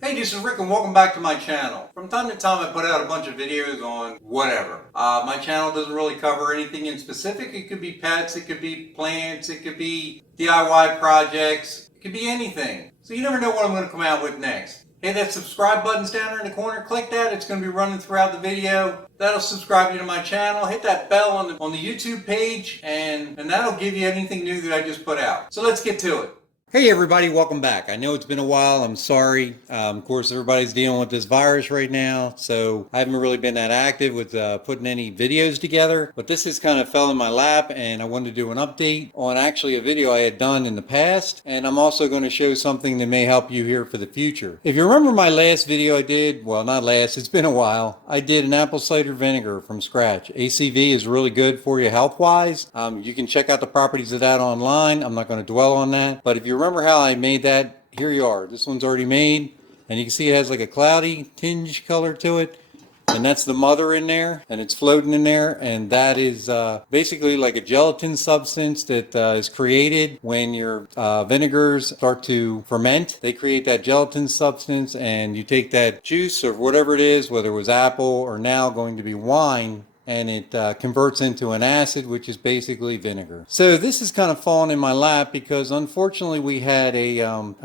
Hey, this is Rick and welcome back to my channel. From time to time I put out a bunch of videos on whatever. My channel doesn't really cover anything in specific. It could be pets, it could be plants, it could be DIY projects, it could be anything. So you never know what I'm going to come out with next. Hey, that subscribe button's down there in the corner. Click that. It's going to be running throughout the video. That'll subscribe you to my channel. Hit that bell on the YouTube page and that'll give you anything new that I just put out. So let's get to it. Hey everybody, welcome back. I know it's been a while, I'm sorry. Of course, everybody's dealing with this virus right now, so I haven't really been that active with putting any videos together, but this has kind of fell in my lap and I wanted to do an update on actually a video I had done in the past, and I'm also going to show something that may help you here for the future. If you remember my last video I did, well not last, it's been a while, I did an apple cider vinegar from scratch. ACV is really good for you health-wise. You can check out the properties of that online. I'm not going to dwell on that, but if you remember how I made that, here you are. This one's already made, and you can see it has like a cloudy tinge color to it, and that's the mother in there, and it's floating in there, and that is basically like a gelatin substance that is created when your vinegars start to ferment. They create that gelatin substance, and you take that juice or whatever it is, whether it was apple or now going to be wine, and it converts into an acid, which is basically vinegar. So this has kind of fallen in my lap because unfortunately we had a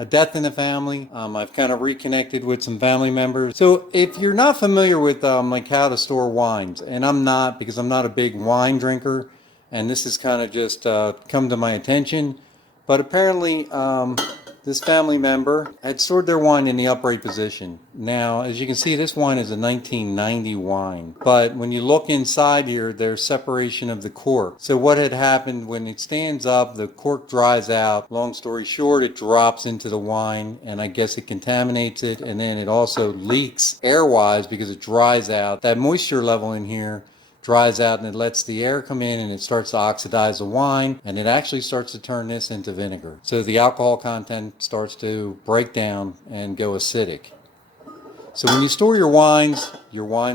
death in the family. I've kind of reconnected with some family members. So if you're not familiar with like how to store wines, and I'm not, because I'm not a big wine drinker, and this has kind of just come to my attention, but apparently this family member had stored their wine in the upright position. Now, as you can see, this wine is a 1990 wine. But when you look inside here, there's separation of the cork. So what had happened when it stands up, the cork dries out. Long story short, it drops into the wine, and I guess it contaminates it, and then it also leaks airwise because it dries out. That moisture level in here dries out, and it lets the air come in and it starts to oxidize the wine, and it actually starts to turn this into vinegar. So the alcohol content starts to break down and go acidic. So when you store your wines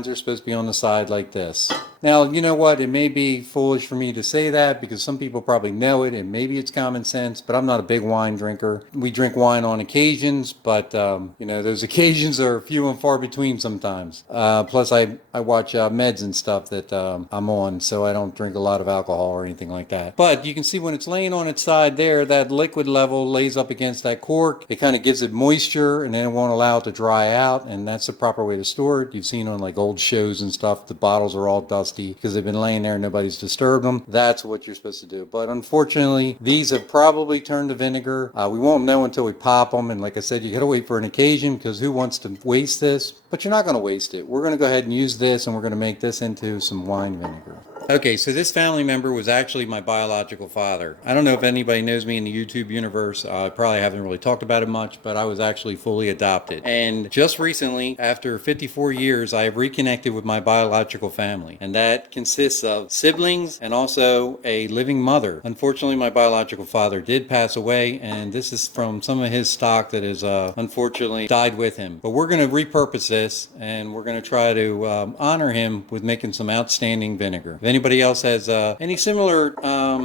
are supposed to be on the side like this. Now, you know what? It may be foolish for me to say that because some people probably know it and maybe it's common sense, but I'm not a big wine drinker. We drink wine on occasions, but you know, those occasions are few and far between sometimes. Plus I watch meds and stuff that I'm on, so I don't drink a lot of alcohol or anything like that. But you can see when it's laying on its side there, that liquid level lays up against that cork. It kind of gives it moisture and then it won't allow it to dry out, and that's the proper way to store it. You've seen on like old shows and stuff, the bottles are all dusty because they've been laying there and nobody's disturbed them. That's what you're supposed to do. But unfortunately, these have probably turned to vinegar. We won't know until we pop them. And like I said, you got to wait for an occasion because who wants to waste this? But you're not going to waste it. We're going to go ahead and use this, and we're going to make this into some wine vinegar. Okay, so this family member was actually my biological father. I don't know if anybody knows me in the YouTube universe. I probably haven't really talked about it much, but I was actually fully adopted. And just recently, after 54 years, I have reconnected with my biological family. And that consists of siblings and also a living mother. Unfortunately, my biological father did pass away, and this is from some of his stock that has unfortunately died with him. But we're going to repurpose this, and we're going to try to honor him with making some outstanding vinegar. If anybody else has any similar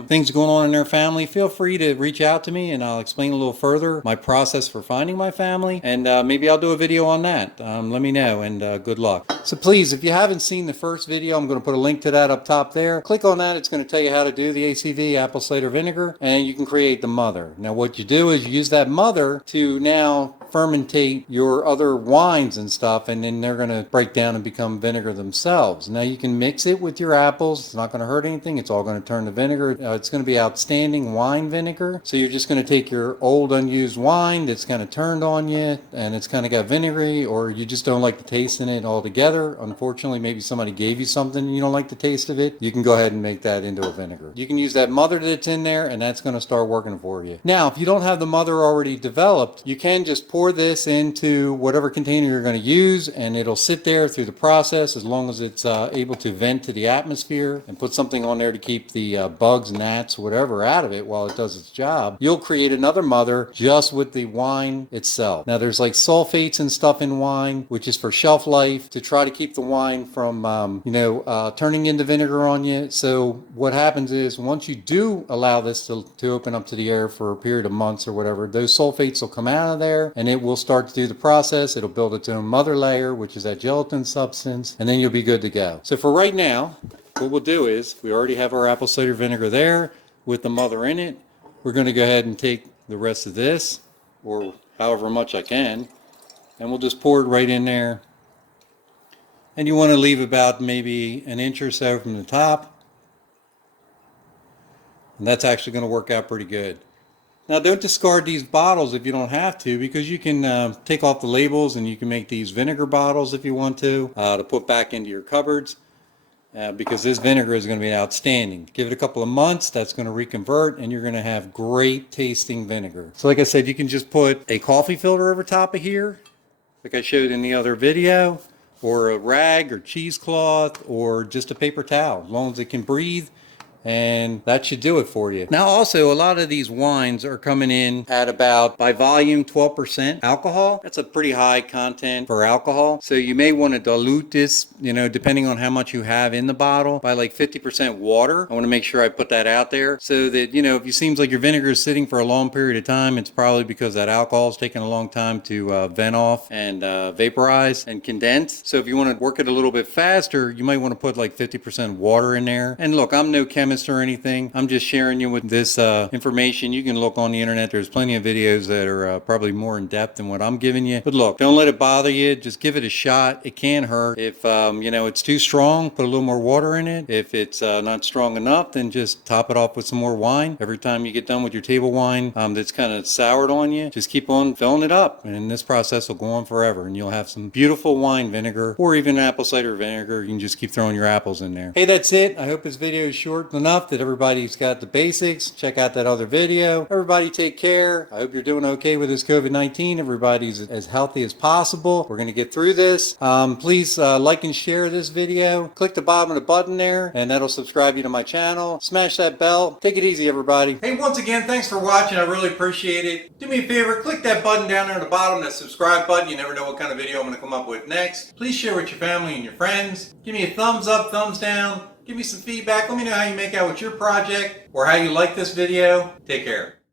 things going on in their family, feel free to reach out to me and I'll explain a little further my process for finding my family, and maybe I'll do a video on that. Let me know, and good luck. So please, if you haven't seen the first video, I'm going to put a link to that up top there. Click on that. It's going to tell you how to do the ACV, apple cider vinegar, and you can create the mother. Now what you do is you use that mother to now fermentate your other wines and stuff, and then they're going to break down and become vinegar themselves. Now you can mix it with your apples. It's not going to hurt anything. It's all going to turn to vinegar. It's going to be outstanding wine vinegar. So you're just going to take your old unused wine that's kind of turned on you and it's kind of got vinegary, or you just don't like the taste in it altogether. Unfortunately, maybe somebody gave you something and you don't like the taste of it. You can go ahead and make that into a vinegar. You can use that mother that's in there, and that's going to start working for you. Now, if you don't have the mother already developed, you can just pour this into whatever container you're going to use, and it'll sit there through the process as long as it's able to vent to the atmosphere and put something on there to keep the bugs, gnats, whatever out of it while it does its job. You'll create another mother just with the wine itself. Now there's like sulfates and stuff in wine, which is for shelf life, to try to keep the wine from turning into vinegar on you. So what happens is once you do allow this to open up to the air for a period of months or whatever, those sulfates will come out of there and it will start to do the process. It'll build its own mother layer, which is that gelatin substance, and then you'll be good to go. So for right now, what we'll do is, we already have our apple cider vinegar there with the mother in it. We're going to go ahead and take the rest of this, or however much I can, and we'll just pour it right in there. And you want to leave about maybe an inch or so from the top. And that's actually going to work out pretty good. Now don't discard these bottles if you don't have to, because you can take off the labels and you can make these vinegar bottles if you want to put back into your cupboards. Because this vinegar is going to be outstanding. Give it a couple of months, that's going to reconvert, and you're going to have great tasting vinegar. So like I said, you can just put a coffee filter over top of here, like I showed in the other video, or a rag or cheesecloth, or just a paper towel, as long as it can breathe. And that should do it for you. Now also, a lot of these wines are coming in at about, by volume, 12% alcohol. That's a pretty high content for alcohol. So you may want to dilute this, depending on how much you have in the bottle, by like 50% water. I want to make sure I put that out there so that, if it seems like your vinegar is sitting for a long period of time, it's probably because that alcohol is taking a long time to vent off and vaporize and condense. So if you want to work it a little bit faster, you might want to put like 50% water in there. And look, I'm no chemist or anything. I'm just sharing you with this information. You can look on the internet. There's plenty of videos that are probably more in depth than what I'm giving you. But look, don't let it bother you. Just give it a shot. It can hurt. If it's too strong, put a little more water in it. If it's not strong enough, then just top it off with some more wine. Every time you get done with your table wine that's kind of soured on you, just keep on filling it up. And this process will go on forever, and you'll have some beautiful wine vinegar, or even apple cider vinegar. You can just keep throwing your apples in there. Hey, that's it. I hope this video is short enough that everybody's got the basics. Check out that other video. Everybody take care. I hope you're doing okay with this COVID-19. Everybody's as healthy as possible. We're going to get through this. Please like and share this video. Click the bottom of the button there, and that'll subscribe you to my channel. Smash that bell. Take it easy, everybody. Hey, once again, thanks for watching. I really appreciate it. Do me a favor, click that button down there at the bottom, that subscribe button. You never know what kind of video I'm going to come up with next. Please share with your family and your friends. Give me a thumbs up, thumbs down. Give me some feedback. Let me know how you make out with your project or how you like this video. Take care.